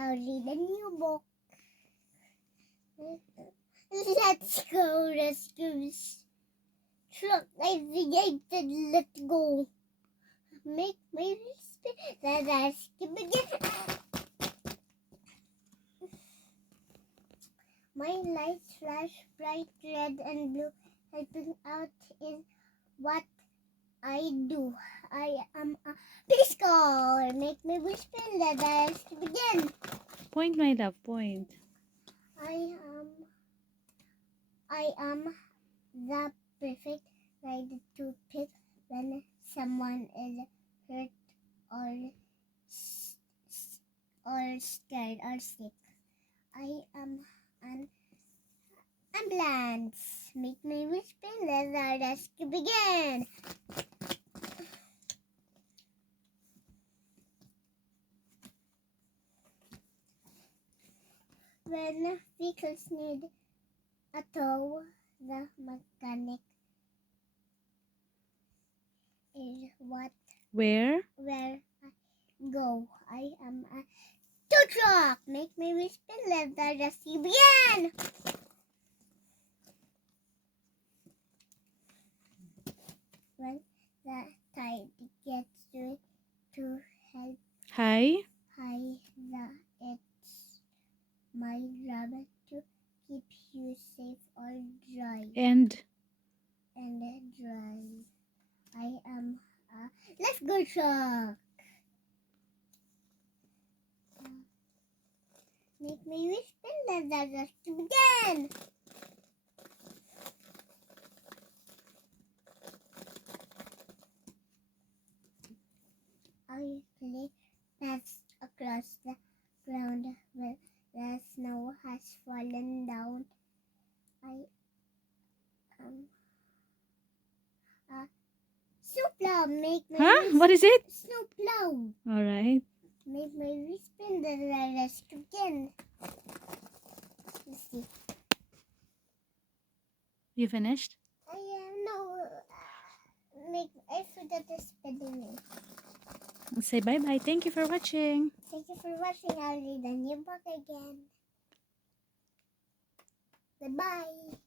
I'll read a new book. Let's go, rescues. Truck navigated, let's go. Make my whisper, the rescue begin. My lights flash bright red and blue. Helping out is what I do. I am a peace caller. Make me whisper, let us begin. Point, my love, point. I am the perfect guide to pick when someone is hurt or scared or sick. I am an ambulance. Make me whisper, let the rescue begin. When vehicles need a tow, the mechanic is Where? where I go. I am a tow truck. Make me whisper, let the rescue begin. When the tide gets to help Hi. it's my job to keep you safe or dry. And Dry. I am a let's go truck. Make me whisper, let the rescue begin. I play paths across the ground where the snow has fallen down. I am a snowplow. Make my huh? What is it? snowplow. All right. Make my whisper, let the rescue begin. Let's see. You finished? I forgot the spelling name. Say bye-bye. Thank you for watching. Thank you for watching. I'll read a new book again. Goodbye.